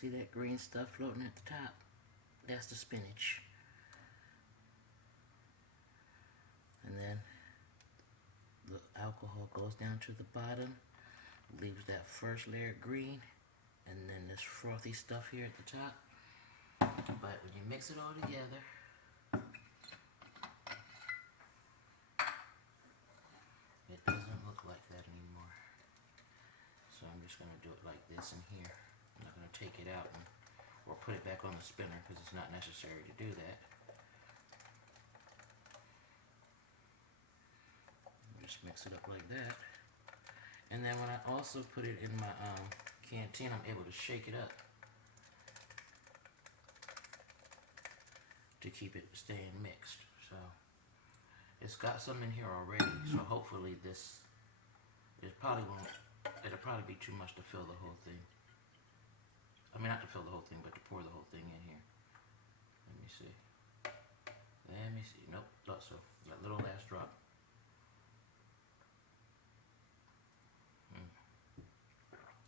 See that green stuff floating at the top? That's the spinach. And then the alcohol goes down to the bottom, leaves that first layer green, and then this frothy stuff here at the top. But when you mix it all together, it doesn't look like that anymore. So I'm just going to do it like this in here. I'm not going to take it out or put it back on the spinner because it's not necessary to do that. Just mix it up like that. And then when I also put it in my canteen, I'm able to shake it up to keep it staying mixed. So it's got some in here already, so hopefully it'll probably be too much to fill the whole thing. I mean, not to fill the whole thing, but to pour the whole thing in here. Let me see. Nope, thought so. That little last drop.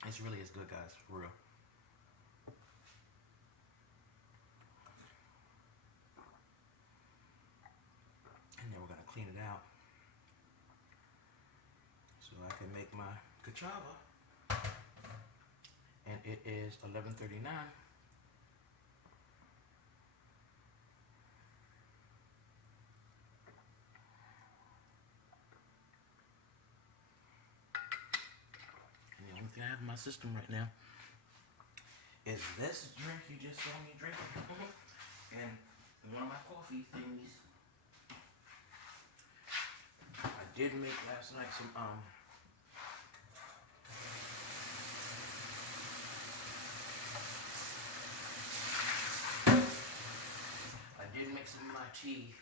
This really is good, guys, for real. And then we're gonna clean it out so I can make my cachava. And it is 11:39. And the only thing I have in my system right now is this drink you just saw me drinking. And one of my coffee thingies. I did make last night some some of my tea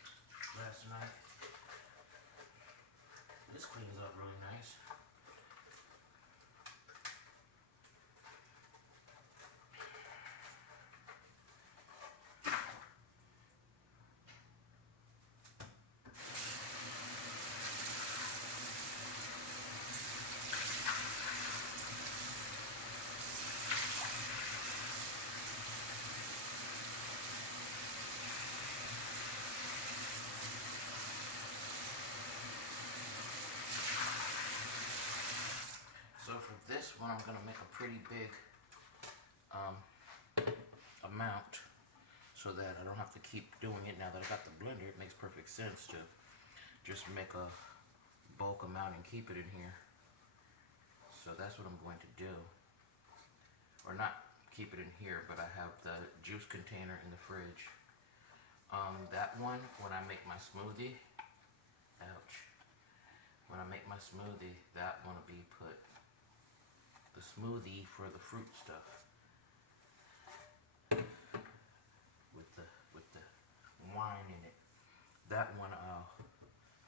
last night. This cleans up really nice. So for this one, I'm gonna make a pretty big amount so that I don't have to keep doing it. Now that I got the blender, it makes perfect sense to just make a bulk amount and keep it in here. So that's what I'm going to do. Or not keep it in here, but I have the juice container in the fridge. That one, when I make my smoothie, when I make my smoothie, that one will be put the smoothie for the fruit stuff with the wine in it. That one I'll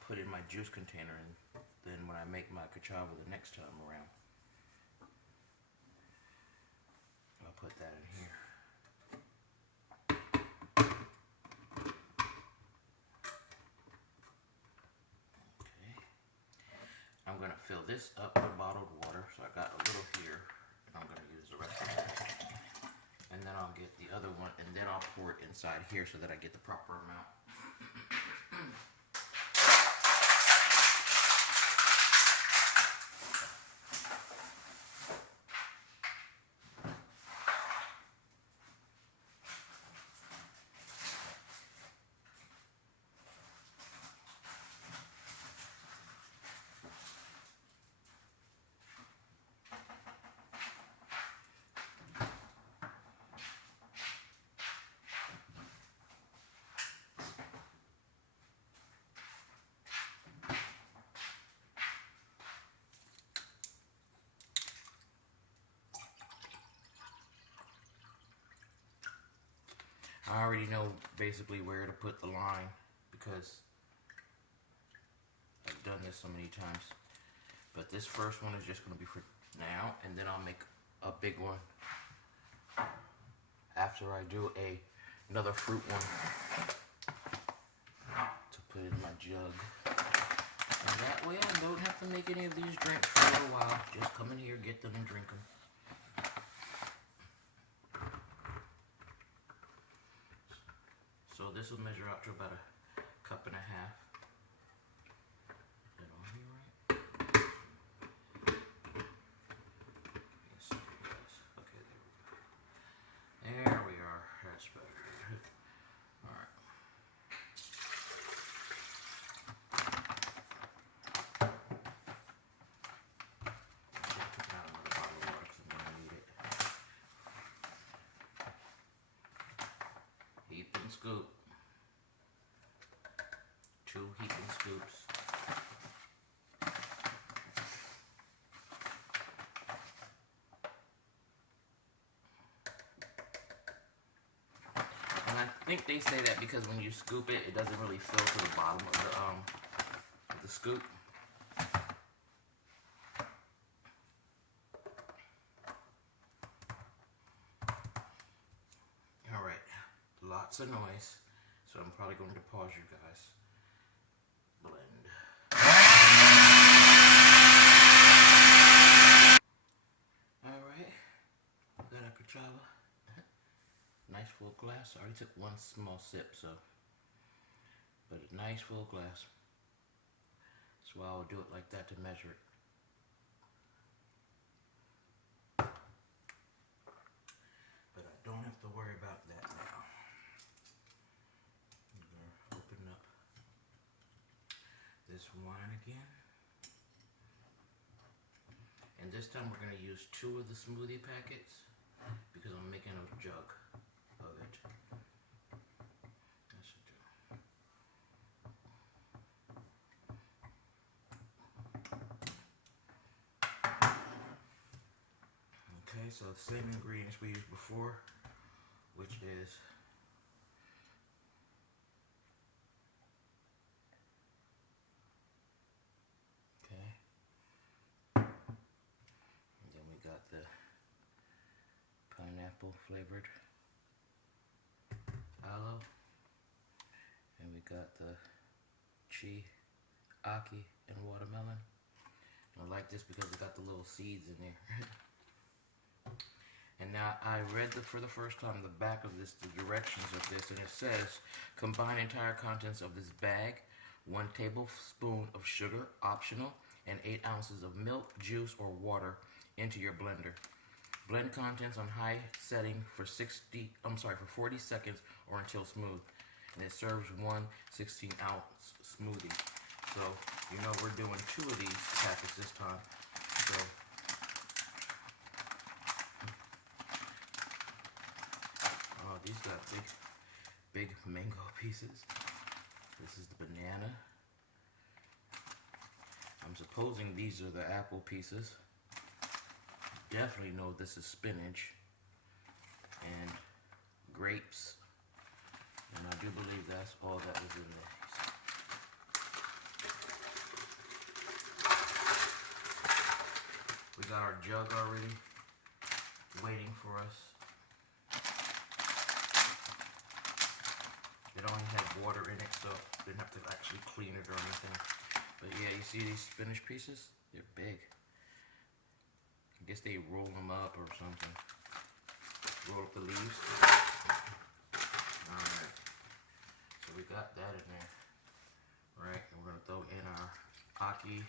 put in my juice container, and then when I make my cachava the next time around, I'll put that in here. Okay. I'm gonna fill this up with bottled water, so I got a little here, and I'm gonna use the rest of it. And then I'll get the other one, and then I'll pour it inside here so that I get the proper amount. I already know basically where to put the line because I've done this so many times. But this first one is just going to be for now, and then I'll make a big one after I do another fruit one to put in my jug. And that way I don't have to make any of these drinks for a little while. Just come in here, get them, and drink them. will measure out to about a cup and a half. Is that on here right? Yes, guys. Okay, there we go. There we are. That's better. All right. Now another bottle of water 'cause I'm gonna need it. Heap and scoop. 2 heaping scoops. And I think they say that because when you scoop it, it doesn't really fill to the bottom of the scoop. All right, lots of noise, so I'm probably going to pause you guys. Blend. All right, got our cachava. Nice full glass. I already took 1 small sip, so, but a nice full glass. So I will do it like that to measure it. But I don't have to worry about that now. I'm gonna open up this wine again. And this time we're gonna use 2 of the smoothie packets because I'm making a jug of it. That should do. Okay, so the same ingredients we used before, which is okay. And then we got the pineapple flavored aloe, and we got the chi, aki, and watermelon. I like this because it got the little seeds in there. And now I read for the first time the back of this, the directions of this, and it says, combine entire contents of this bag, 1 tablespoon of sugar, optional, and 8 ounces of milk, juice, or water into your blender. Blend contents on high setting for 40 seconds or until smooth. And it serves 1 16-ounce smoothie. So, you know we're doing 2 of these packets this time. So, oh, these got big mango pieces. This is the banana. I'm supposing these are the apple pieces. Definitely know this is spinach and grapes. And I do believe that's all that was in there. We got our jug already waiting for us. It only had water in it, so didn't have to actually clean it or anything. But yeah, you see these spinach pieces? They're big. I guess they roll them up or something. Roll up the leaves. Alright. So we got that in there. Right, and we're gonna throw in our aki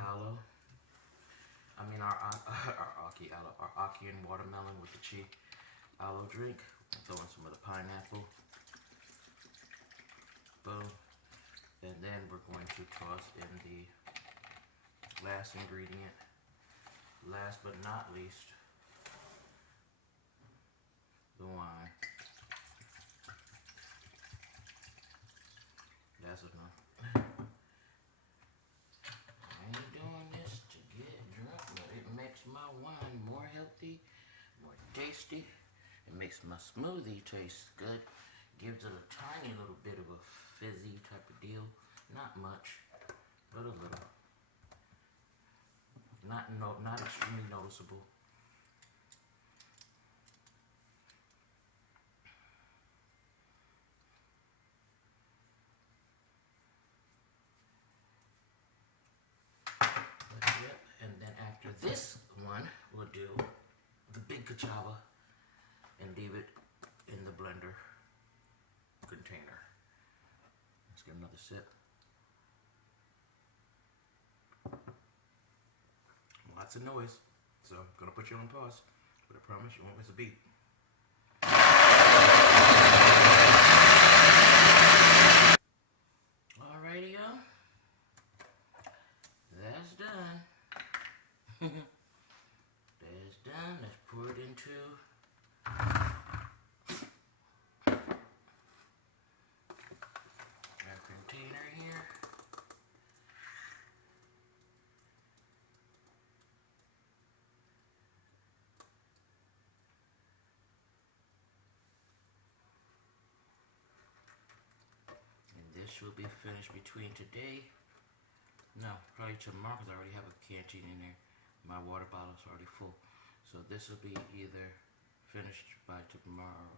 aloe. Our aki and watermelon with the chi aloe drink. Throw in some of the pineapple. Boom. And then we're going to toss in the last ingredient. Last but not least, the wine. That's enough. I ain't doing this to get drunk, but it makes my wine more healthy, more tasty. It makes my smoothie taste good. Gives it a tiny little bit of a fizzy type of deal. Not much, but a little. Not extremely noticeable. But yep, and then after this one, we'll do the big cachava and leave it in the blender container. Let's get another sip. Lots of noise, so I'm gonna put you on pause, but I promise you won't miss a beat. Alrighty, y'all. That's done. That's done. Let's pour it into our container here. This will be finished between today. No, probably tomorrow because I already have a canteen in there. My water bottle's already full. So this will be either finished by tomorrow,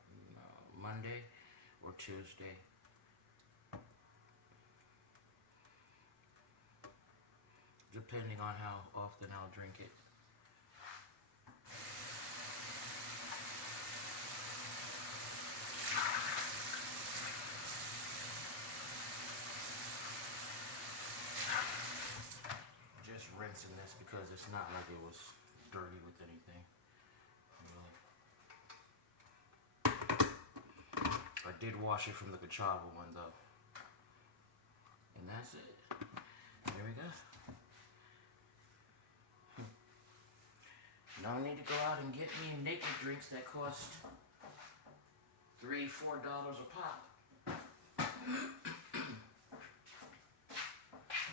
Monday or Tuesday. Depending on how often I'll drink it. Just rinsing this because it's not like it was dirty with anything. I did wash it from the Cachava one though. And that's it. There we go. No need to go out and get me naked drinks that cost $3-4 a pop.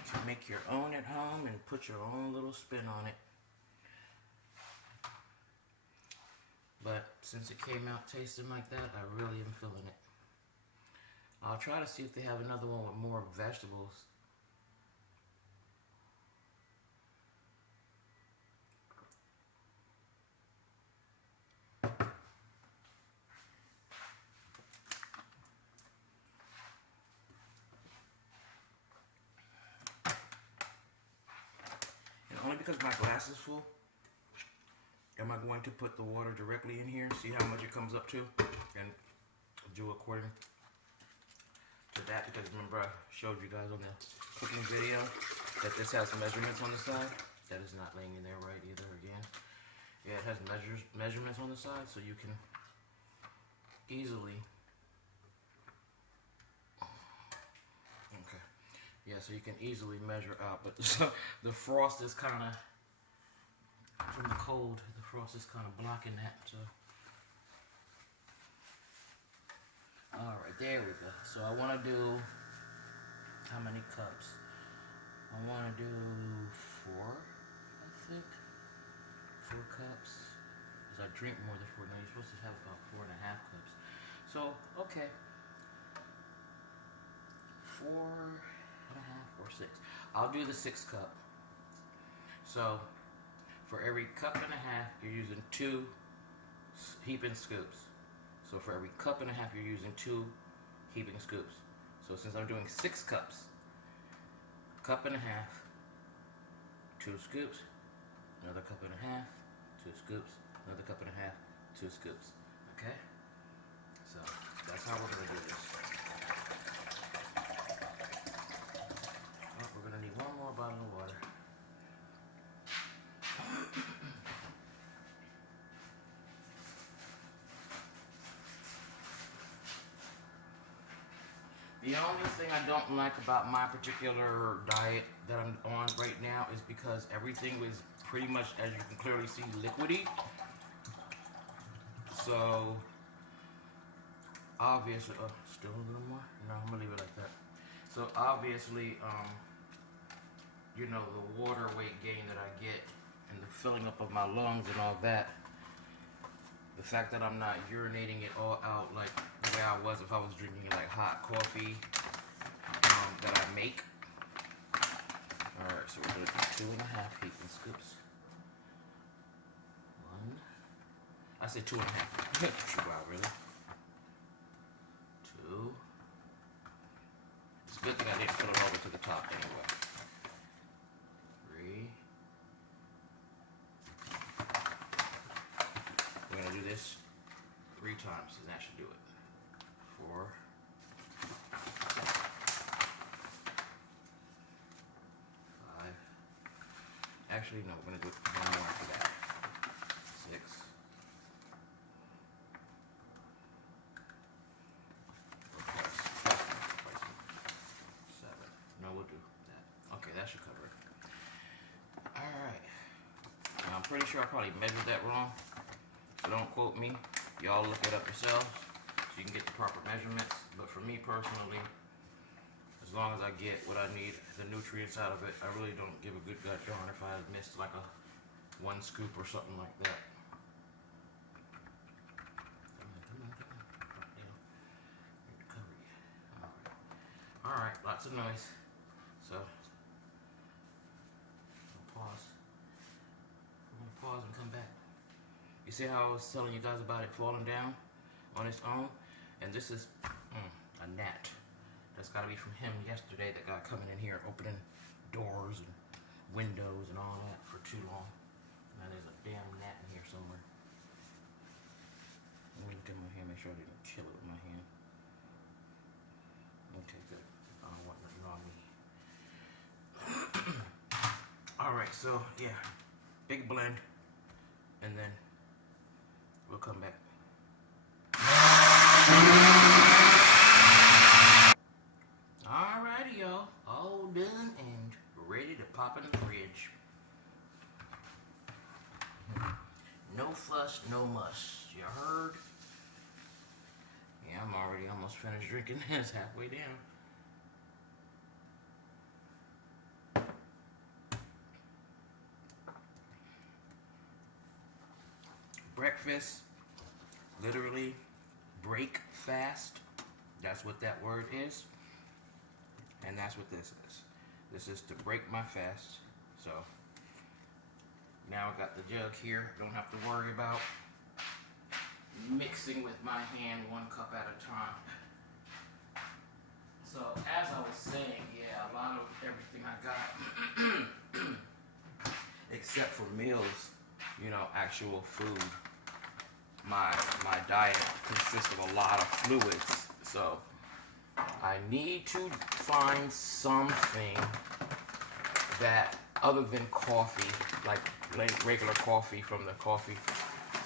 So make your own at home and put your own little spin on it. But since it came out tasting like that, I really am feeling it. I'll try to see if they have another one with more vegetables. And only because my glass is full, am I going to put the water directly in here, see how much it comes up to, and do according to that, because remember I showed you guys on the cooking video that this has measurements on the side. That is not laying in there right either again. Yeah, it has measurements on the side, so you can easily, okay, yeah, so you can easily measure out, but the frost is kind of, from the cold, the frost is kind of blocking that, so. Alright, there we go. So I want to do, how many cups? I want to do 4, I think. 4 cups. Because I drink more than 4. Now you're supposed to have about 4.5 cups. So, okay. 4.5 or 6. I'll do the 6 cup. So, for every cup and a half, you're using 2 heaping scoops. So for every cup and a half, you're using 2 heaping scoops. So since I'm doing 6 cups, cup and a half, 2 scoops, another cup and a half, 2 scoops, another cup and a half, 2 scoops. Okay? So that's how we're going to do this. Oh, we're going to need 1 more bottle of water. The only thing I don't like about my particular diet that I'm on right now is because everything was pretty much, as you can clearly see, liquidy. So, obviously, oh, still a little more? No, I'm gonna leave it like that. So obviously, you know, the water weight gain that I get and the filling up of my lungs and all that, the fact that I'm not urinating it all out like the way I was if I was drinking like hot coffee that I make. Alright, so we're going to do 2.5 heaping scoops. 1. I said 2.5. Wow, really? 2. It's a good thing I didn't fill it all the way to the top anyway. 3. We're going to do this 3 times, and that should do it. 4. Actually, no, we're going to do one more after that. 6. No, we'll do that. Okay, that should cover it. Alright. Now, I'm pretty sure I probably measured that wrong. So don't quote me. Y'all look it up yourselves so you can get the proper measurements. But for me personally, as long as I get what I need, the nutrients out of it, I really don't give a good gut darn if I missed like a 1 scoop or something like that. Alright, lots of noise. So, pause. We're going to pause and come back. You see how I was telling you guys about it falling down on its own? And this is a gnat. That's got to be from him yesterday, that guy coming in here opening doors and windows and all that for too long. Now there's a damn gnat in here somewhere. Let me look at my hand, make sure I didn't kill it with my hand. Okay, good. I don't want nothing on me. Alright, so yeah, big blend, and then we'll come back. Alrighty, y'all, all done and ready to pop in the fridge. No fuss, no muss. You heard? Yeah, I'm already almost finished drinking this, halfway down. Breakfast, literally break fast. That's what that word is. And that's what this is. This is to break my fast. So now I got the jug here. Don't have to worry about mixing with my hand 1 cup at a time. So as I was saying, yeah, a lot of everything I got, except for meals, you know, actual food. My diet consists of a lot of fluids. So I need to find something that, other than coffee, like regular coffee from the coffee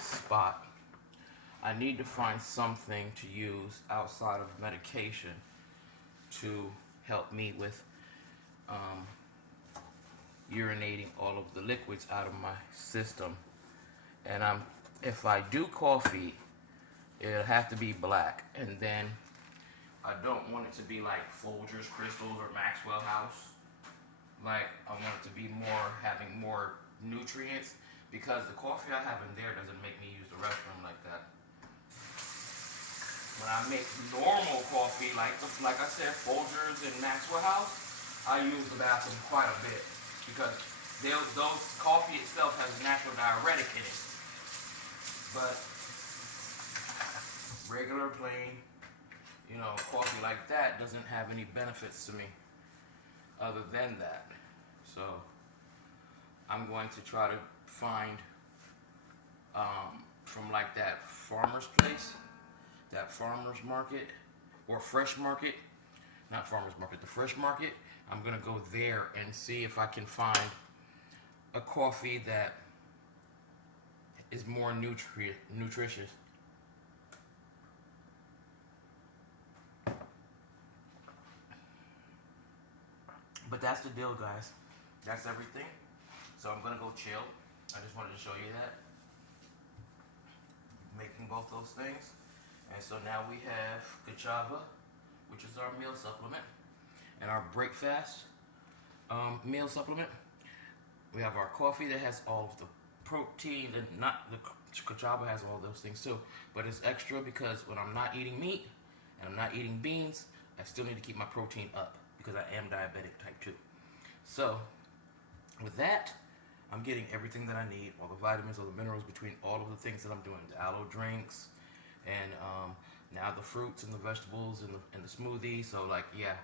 spot, I need to find something to use outside of medication to help me with urinating all of the liquids out of my system. And if I do coffee, it'll have to be black, and then I don't want it to be like Folgers Crystals or Maxwell House. Like, I want it to be having more nutrients, because the coffee I have in there doesn't make me use the restroom like that. When I make normal coffee, like I said, Folgers and Maxwell House, I use the bathroom quite a bit, because those coffee itself has a natural diuretic in it. But regular plain, you know, coffee like that doesn't have any benefits to me other than that. So I'm going to try to find from like that farmer's place, that farmer's market, or fresh market, not farmer's market, the fresh market. I'm gonna go there and see if I can find a coffee that is more nutritious. But that's the deal, guys. That's everything. So I'm gonna go chill. I just wanted to show you that. Making both those things. And so now we have Ka'Chava, which is our meal supplement, and our breakfast meal supplement. We have our coffee that has all of the protein, and not the Ka'Chava has all those things too, but it's extra because when I'm not eating meat and I'm not eating beans, I still need to keep my protein up because I am diabetic type 2. So with that, I'm getting everything that I need, all the vitamins, all the minerals, between all of the things that I'm doing, the aloe drinks, and now the fruits and the vegetables and the smoothie. So like, yeah,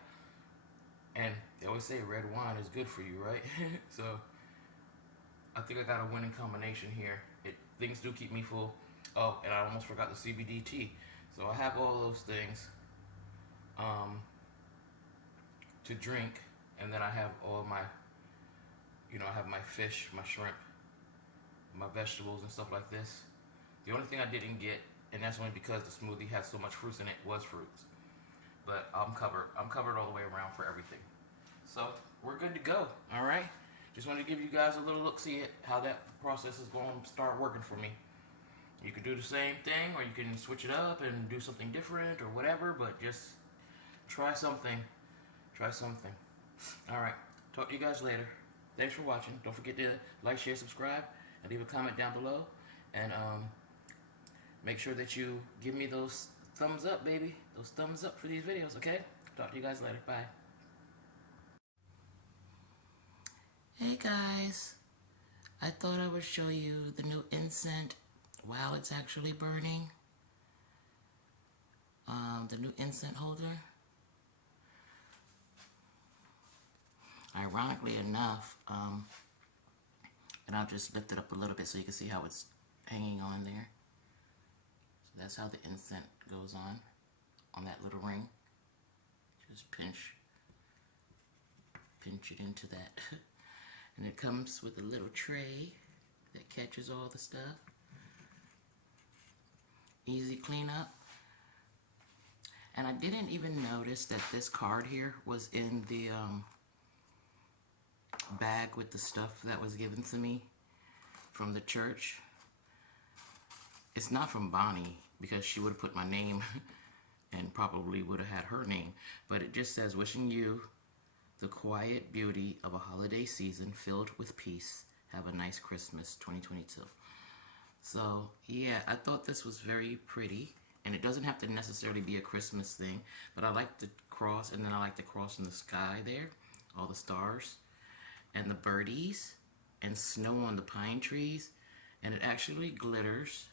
and they always say red wine is good for you, right? So I think I got a winning combination here. Things do keep me full. Oh, and I almost forgot the CBD tea. So I have all those things to drink, and then I have all my, I have my fish, my shrimp, my vegetables and stuff like this. The only thing I didn't get, and that's only because the smoothie has so much fruits in it, was fruits. But I'm covered. I'm covered all the way around for everything. So we're good to go. All right. Just wanted to give you guys a little look, see it, how that process is going to start working for me. You can do the same thing, or you can switch it up and do something different, or whatever. But just try something. Try something. All right. Talk to you guys later. Thanks for watching. Don't forget to like, share, subscribe, and leave a comment down below. And make sure that you give me those thumbs up, baby. Those thumbs up for these videos, okay? Talk to you guys later. Bye. Hey guys. I thought I would show you the new incense while it's actually burning. The new incense holder. Ironically enough, and I'll just lift it up a little bit so you can see how it's hanging on there. So that's how the incense goes on that little ring. Just pinch it into that. And it comes with a little tray that catches all the stuff. Easy cleanup. And I didn't even notice that this card here was in the bag with the stuff that was given to me from the church. It's not from Bonnie, because she would have put my name and probably would have had her name. But it just says, wishing you the quiet beauty of a holiday season filled with peace. Have a nice Christmas 2022. So yeah, I thought this was very pretty. And it doesn't have to necessarily be a Christmas thing, but I like the cross, and then I like the cross in the sky there, all the stars, and the birdies, and snow on the pine trees, and it actually glitters.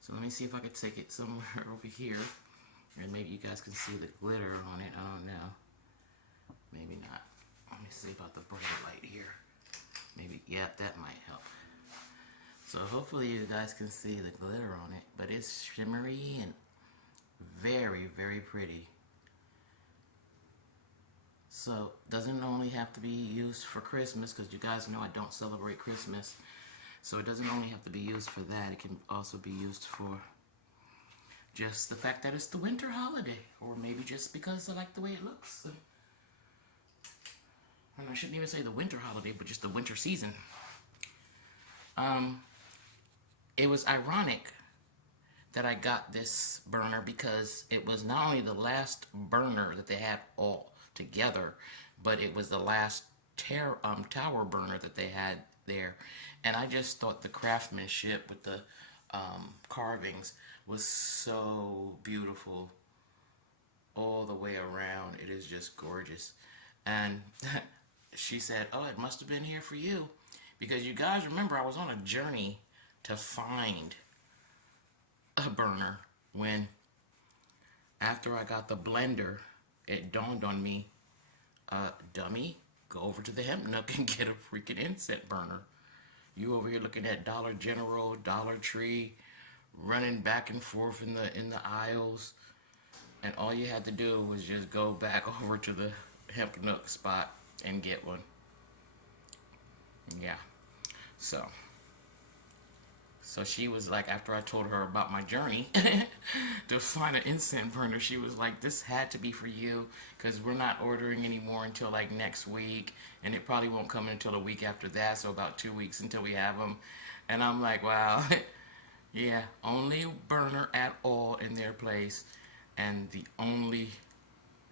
So let me see if I could take it somewhere over here, and maybe you guys can see the glitter on it. I don't know. Maybe not. Let me see about the brighter light here. Maybe, yeah, that might help. So hopefully you guys can see the glitter on it, but it's shimmery and very, very pretty. So doesn't only have to be used for Christmas, because you guys know I don't celebrate Christmas. So it doesn't only have to be used for that. It can also be used for just the fact that it's the winter holiday, or maybe just because I like the way it looks. And I shouldn't even say the winter holiday, but just the winter season. It was ironic that I got this burner, because it was not only the last burner that they had all together, but it was the last tower burner that they had there. And I just thought the craftsmanship with the carvings was so beautiful all the way around. It is just gorgeous. And she said, oh, it must have been here for you, because you guys remember I was on a journey to find a burner, when after I got the blender, it dawned on me, dummy, go over to the Hemp Nook and get a freaking incense burner. You over here looking at Dollar General, Dollar Tree, running back and forth in the aisles, and all you had to do was just go back over to the Hemp Nook spot and get one. Yeah. So she was like, after I told her about my journey to find an incense burner, she was like, this had to be for you, because we're not ordering anymore until like next week, and it probably won't come until a week after that, so about 2 weeks until we have them. And I'm like, wow. Yeah, only burner at all in their place, and the only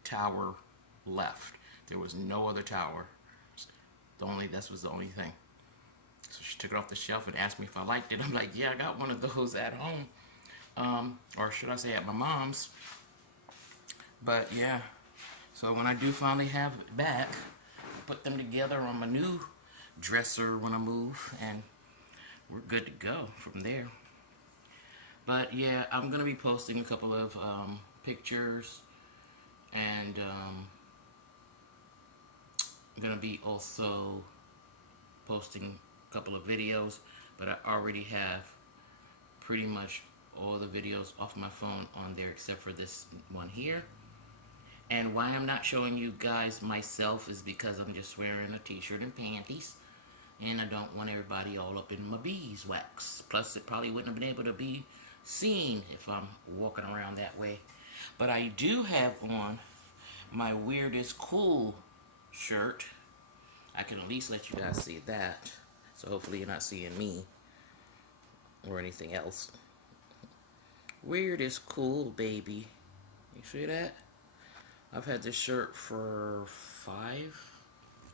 tower left. There was no other tower. This was the only thing. So she took it off the shelf and asked me if I liked it. I'm like, yeah, I got one of those at home. Or should I say at my mom's. But yeah, so when I do finally have it back, I'll put them together on my new dresser when I move, and we're good to go from there. But yeah, I'm going to be posting a couple of pictures, and I'm going to be also posting couple of videos, but I already have pretty much all the videos off my phone on there except for this one here. And why I'm not showing you guys myself is because I'm just wearing a t-shirt and panties. And I don't want everybody all up in my beeswax. Plus, it probably wouldn't have been able to be seen if I'm walking around that way. But I do have on my weirdest cool shirt. I can at least let you guys see that. So hopefully you're not seeing me or anything else. Weirdest cool, baby. You see that? I've had this shirt for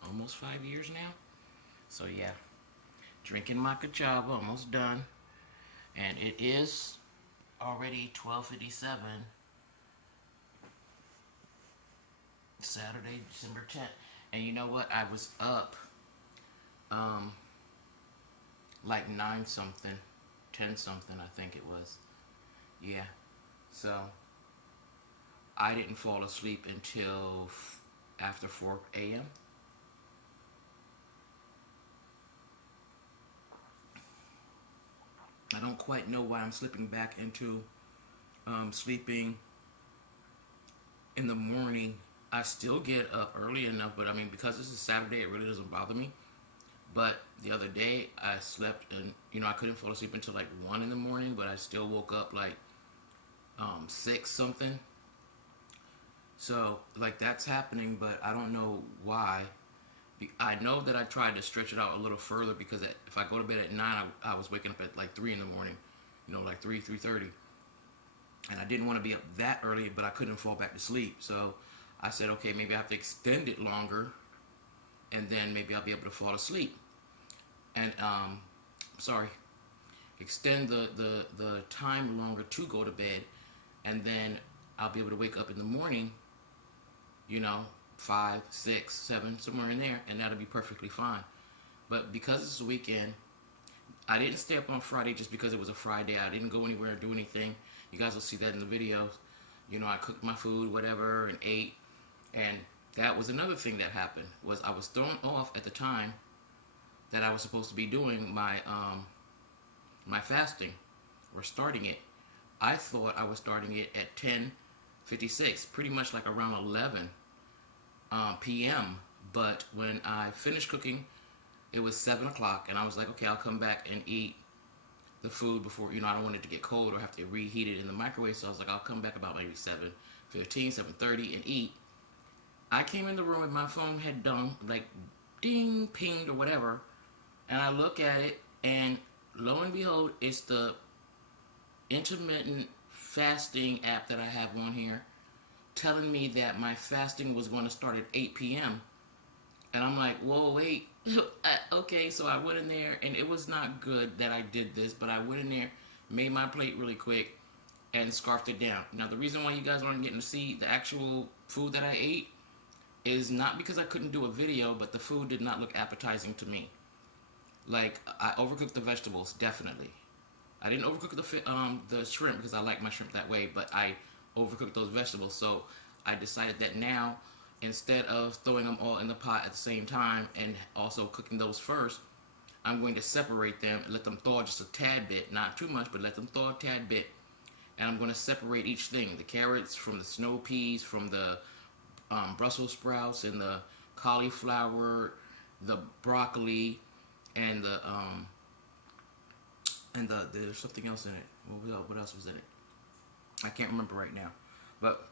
almost 5 years now. So yeah, drinking my cachava, almost done. And it is already 12:57, Saturday, December 10th. And you know what? I was up like 9 something, 10 something, I think it was. Yeah. So I didn't fall asleep until after 4 a.m. I don't quite know why I'm slipping back into sleeping in the morning. I still get up early enough, but I mean, because this is Saturday, it really doesn't bother me. But the other day, I slept and, I couldn't fall asleep until like 1 in the morning, but I still woke up like 6 something. So, like, that's happening, but I don't know why. I know that I tried to stretch it out a little further because if I go to bed at 9, I was waking up at like 3 in the morning, like 3:30. And I didn't want to be up that early, but I couldn't fall back to sleep. So I said, okay, maybe I have to extend it longer, and then maybe I'll be able to fall asleep. And, extend the time longer to go to bed, and then I'll be able to wake up in the morning, 5, 6, 7, somewhere in there, and that'll be perfectly fine. But because it's a weekend, I didn't stay up on Friday just because it was a Friday. I didn't go anywhere or do anything. You guys will see that in the videos. I cooked my food, whatever, and ate. And that was another thing that happened, was I was thrown off at the time that I was supposed to be doing my fasting, or starting it. I thought I was starting it at 10:56, pretty much like around 11 p.m. But when I finished cooking, it was 7 o'clock, and I was like, okay, I'll come back and eat the food before, I don't want it to get cold or have to reheat it in the microwave. So I was like, I'll come back about maybe 7:15, 7:30 and eat. I came in the room and my phone had done like ding, pinged or whatever, and I look at it, and lo and behold, it's the intermittent fasting app that I have on here telling me that my fasting was going to start at 8 p.m. And I'm like, whoa, wait. Okay, so I went in there, and it was not good that I did this, but I went in there, made my plate really quick, and scarfed it down. Now, the reason why you guys aren't getting to see the actual food that I ate is not because I couldn't do a video, but the food did not look appetizing to me. Like, I overcooked the vegetables, definitely. I didn't overcook the shrimp because I like my shrimp that way, but I overcooked those vegetables. So I decided that now, instead of throwing them all in the pot at the same time and also cooking those first, I'm going to separate them and let them thaw just a tad bit. Not too much, but let them thaw a tad bit. And I'm going to separate each thing. The carrots from the snow peas, from the Brussels sprouts, and the cauliflower, the broccoli, and there's something else in it. What else was in it? I can't remember right now. But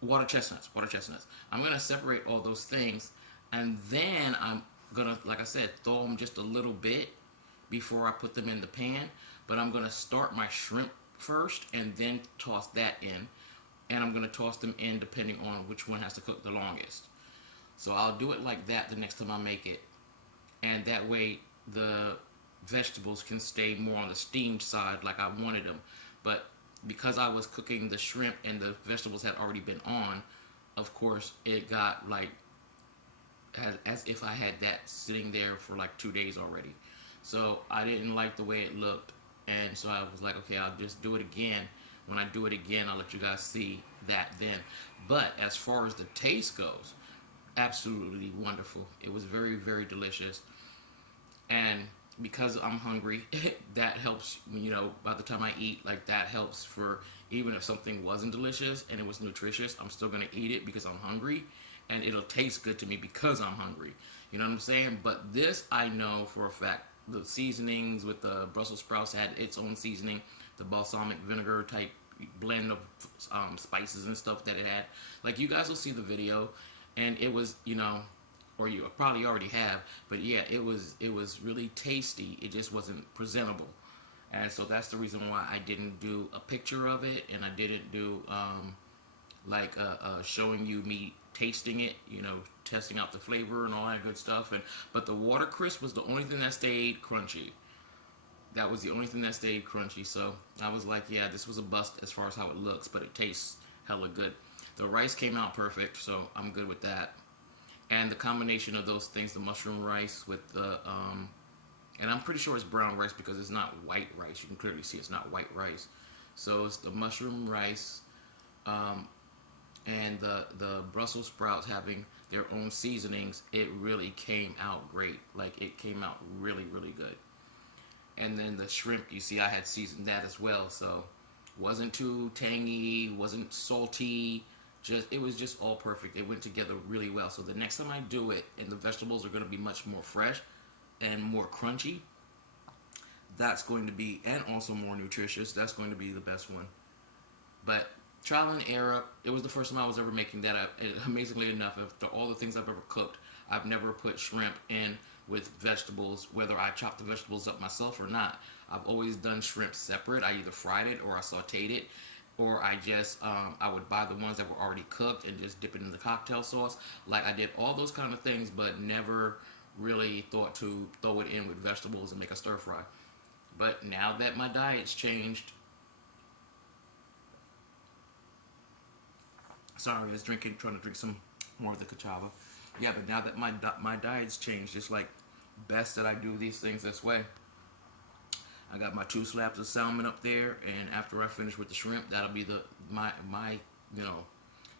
water chestnuts. I'm going to separate all those things, and then I'm going to, like I said, thaw them just a little bit before I put them in the pan. But I'm going to start my shrimp first and then toss that in. And I'm going to toss them in depending on which one has to cook the longest. So I'll do it like that the next time I make it. And that way the vegetables can stay more on the steamed side like I wanted them. But because I was cooking the shrimp and the vegetables had already been on, of course, it got like as if I had that sitting there for like 2 days already. So I didn't like the way it looked, and so I was like, okay, I'll just do it again. When I do it again, I'll let you guys see that then. But as far as the taste goes, absolutely wonderful. It was very, very delicious. And because I'm hungry, that helps, by the time I eat, like that helps for, even if something wasn't delicious and it was nutritious, I'm still going to eat it because I'm hungry, and it'll taste good to me because I'm hungry. You know what I'm saying? But this, I know for a fact, the seasonings with the Brussels sprouts had its own seasoning, the balsamic vinegar type blend of spices and stuff that it had. Like, you guys will see the video, and it was, or you probably already have, but yeah, it was really tasty. It just wasn't presentable, and so that's the reason why I didn't do a picture of it, and I didn't do like showing you me tasting it, testing out the flavor and all that good stuff. And but the water crisp was the only thing that stayed crunchy. That was the only thing that stayed crunchy. So I was like, yeah, this was a bust as far as how it looks, but it tastes hella good. The rice came out perfect, so I'm good with that. And the combination of those things, the mushroom rice with the and I'm pretty sure it's brown rice because it's not white rice. You can clearly see it's not white rice. So it's the mushroom rice, and the Brussels sprouts having their own seasonings. It really came out great. Like, it came out really, really good. And then the shrimp, you see, I had seasoned that as well, so wasn't too tangy, wasn't salty. Just, it was just all perfect. It went together really well. So the next time I do it, and the vegetables are going to be much more fresh and more crunchy, that's going to be, and also more nutritious. That's going to be the best one. But trial and error. It was the first time I was ever making that. Amazingly enough, after all the things I've ever cooked, I've never put shrimp in with vegetables, whether I chop the vegetables up myself or not. I've always done shrimp separate. I either fried it or I sauteed it, or I just I would buy the ones that were already cooked and just dip it in the cocktail sauce. Like, I did all those kind of things, but never really thought to throw it in with vegetables and make a stir fry. But now that my diet's changed, sorry, I was trying to drink some more of the cachava. Yeah, but now that my diet's changed, it's like best that I do these things this way. I got my 2 slabs of salmon up there, and after I finish with the shrimp, that'll be the my you know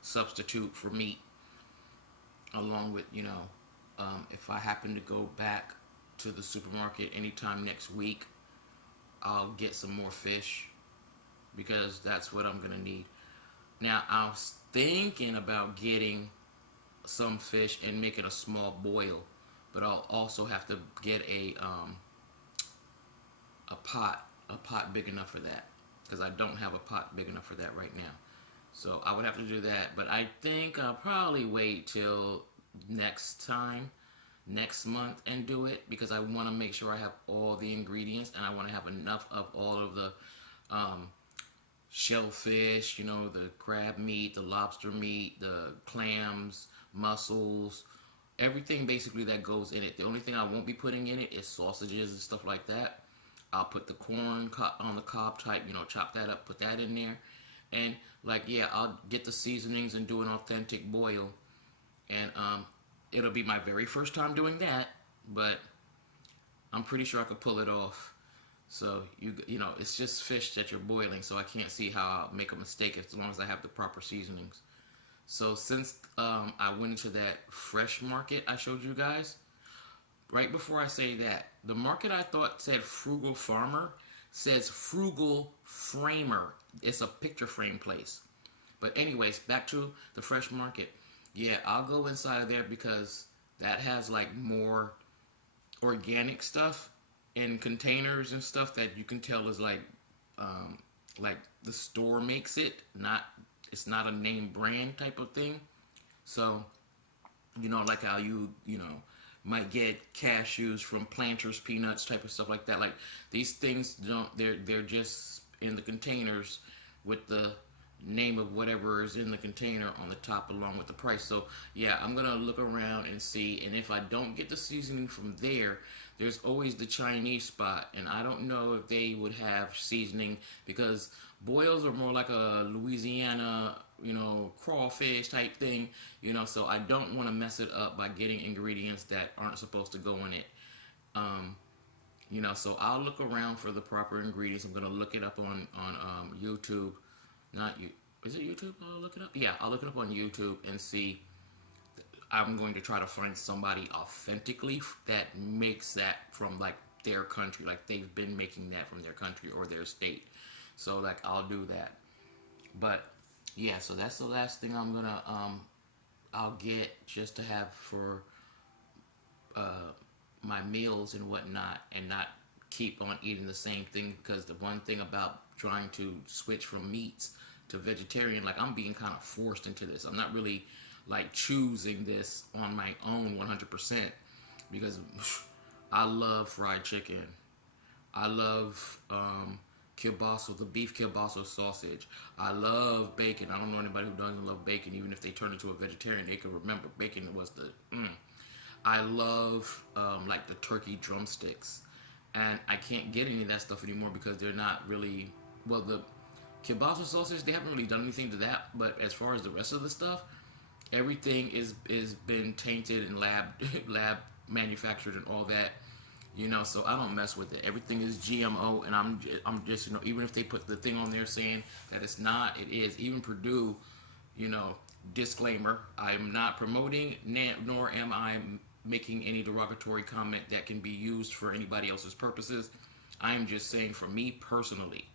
substitute for meat, along with if I happen to go back to the supermarket anytime next week, I'll get some more fish because that's what I'm gonna need. Now, I was thinking about getting some fish and making a small boil, but I'll also have to get a pot big enough for that, because I don't have a pot big enough for that right now. So I would have to do that, but I think I'll probably wait till next time, next month, and do it, because I want to make sure I have all the ingredients, and I want to have enough of all of the um, shellfish, the crab meat, the lobster meat, the clams, mussels, everything basically that goes in it. The only thing I won't be putting in it is sausages and stuff like that. I'll put the corn on the cob type, chop that up, put that in there. And, like, yeah, I'll get the seasonings and do an authentic boil. And it'll be my very first time doing that, but I'm pretty sure I could pull it off. So it's just fish that you're boiling, so I can't see how I'll make a mistake as long as I have the proper seasonings. So since I went into that fresh market I showed you guys, right before I say that, the market I thought said Frugal Farmer says Frugal Framer. It's a picture frame place. But anyways, back to the fresh market. Yeah, I'll go inside of there because that has like more organic stuff in containers and stuff that you can tell is like the store makes it, not it's not a name brand type of thing. So like how you might get cashews from Planters Peanuts type of stuff like that. Like, these things don't they're just in the containers with the name of whatever is in the container on the top along with the price. So yeah, I'm gonna look around and see, and if I don't get the seasoning from there, there's always the Chinese spot, and I don't know if they would have seasoning, because boils are more like a Louisiana crawfish type thing, so I don't want to mess it up by getting ingredients that aren't supposed to go in it. um, so I'll look around for the proper ingredients. I'm gonna look it up on YouTube. Not you. Is it YouTube? I'll look it up. Yeah, I'll look it up on YouTube and see. I'm going to try to find somebody authentically that makes that from like their country, like they've been making that from their country or their state. So like I'll do that. But yeah, so that's the last thing I'm gonna I'll get just to have for my meals and whatnot, and not keep on eating the same thing. Because the one thing about trying to switch from meats to vegetarian, like I'm being kind of forced into this. I'm not really like choosing this on my own 100%, because I love fried chicken. I love kielbasa, the beef kielbasa sausage. I love bacon. I don't know anybody who doesn't love bacon. Even if they turn into a vegetarian, they can remember bacon was the. I love like the turkey drumsticks, and I can't get any of that stuff anymore because they're not really well. The kielbasa sausage, they haven't really done anything to that, but as far as the rest of the stuff, everything is been tainted and lab manufactured and all that, so I don't mess with it. Everything is GMO, and I'm just, even if they put the thing on there saying that it's not, it is. Even Purdue, you know disclaimer, I'm not promoting, nor am I making any derogatory comment that can be used for anybody else's purposes. I am just saying, for me personally,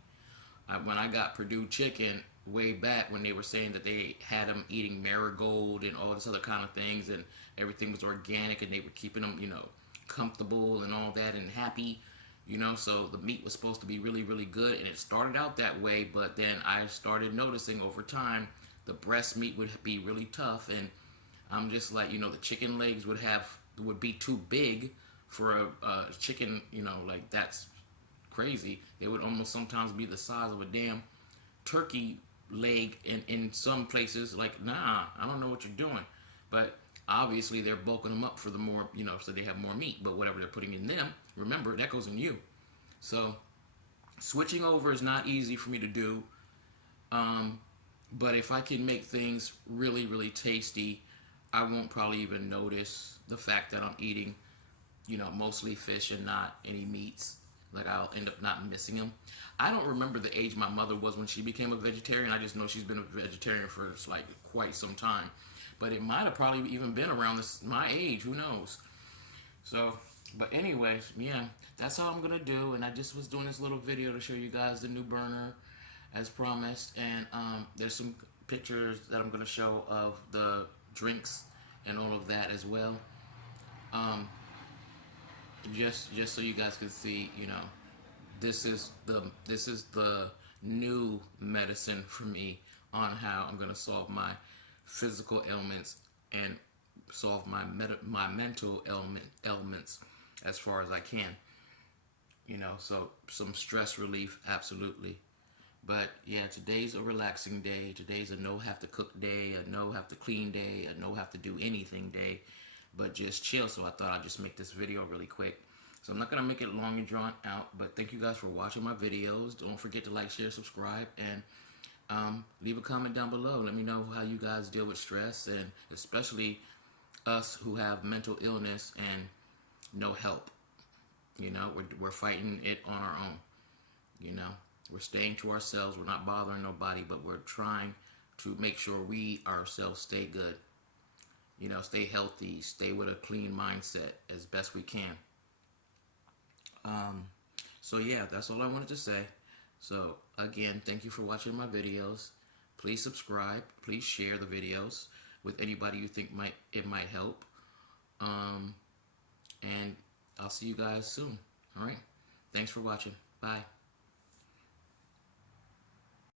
when I got Purdue chicken way back, when they were saying that they had them eating marigold and all this other kind of things, and everything was organic, and they were keeping them, comfortable and all that, and happy, so the meat was supposed to be really, really good, and it started out that way. But then I started noticing over time the breast meat would be really tough, and I'm just like, the chicken legs would be too big for a chicken, like that's crazy. They would almost sometimes be the size of a damn turkey leg in some places. Like, nah, I don't know what you're doing. But obviously they're bulking them up for the more, so they have more meat. But whatever they're putting in them, remember, that goes in you. So switching over is not easy for me to do. But if I can make things really, really tasty, I won't probably even notice the fact that I'm eating, mostly fish and not any meats. Like, I'll end up not missing them. I don't remember the age my mother was when she became a vegetarian. I just know she's been a vegetarian for like quite some time. But it might have probably even been around my age. Who knows? So, but anyways, yeah, that's all I'm gonna do. And I just was doing this little video to show you guys the new burner, as promised. And there's some pictures that I'm gonna show of the drinks and all of that as well. Just so you guys can see, this is the new medicine for me on how I'm gonna solve my physical ailments and solve my mental elements as far as I can. So some stress relief, absolutely. But yeah, today's a relaxing day. Today's a no have to cook day, a no have to clean day, a no have to do anything day, but just chill. So I thought I'd just make this video really quick. So I'm not going to make it long and drawn out, but thank you guys for watching my videos. Don't forget to like, share, subscribe, and leave a comment down below. Let me know how you guys deal with stress, and especially us who have mental illness and no help. We're fighting it on our own. We're staying to ourselves. We're not bothering nobody, but we're trying to make sure we ourselves stay good. Stay healthy, stay with a clean mindset as best we can. So yeah, that's all I wanted to say. So again, thank you for watching my videos. Please subscribe. Please share the videos with anybody you think it might help. And I'll see you guys soon. All right. Thanks for watching. Bye.